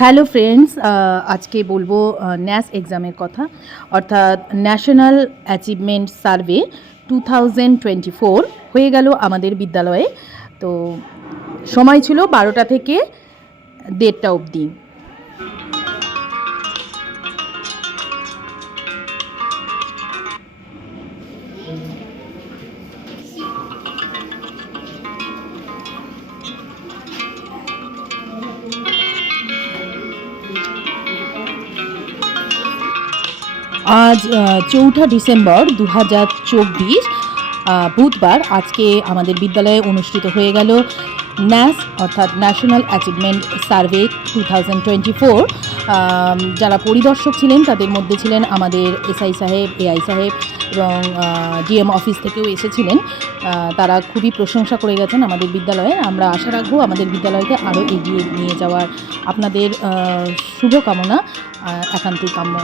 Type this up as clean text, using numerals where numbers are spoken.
Hello friends, আজকে বলবো ন্যাস এক্সামের কথা, অর্থাৎ ন্যাশনাল অ্যাচিভমেন্ট সার্ভে 2024 হয়ে গেল আমাদের বিদ্যালয়ে। তো সময় ছিল 12টা থেকে 1:30 অবধি। আজ 4ঠা ডিসেম্বর 2024 বুধবার। আজকে আমাদের বিদ্যালয়ে অনুষ্ঠিত হয়ে গেল ন্যাস অর্থাৎ ন্যাশনাল অ্যাচিভমেন্ট সার্ভে 2024। যারা পরিদর্শক ছিলেন তাদের মধ্যে ছিলেন আমাদের এসআই সাহেব, এআই সাহেব এবং ডিএম অফিস থেকেও এসেছিলেন। তারা খুবই প্রশংসা করে গেছেন আমাদের বিদ্যালয়ে। আমরা আশা রাখবো আমাদের বিদ্যালয়কে আরও এগিয়ে নিয়ে যাওয়ার। আপনাদের শুভকামনা একান্তই কাম্য।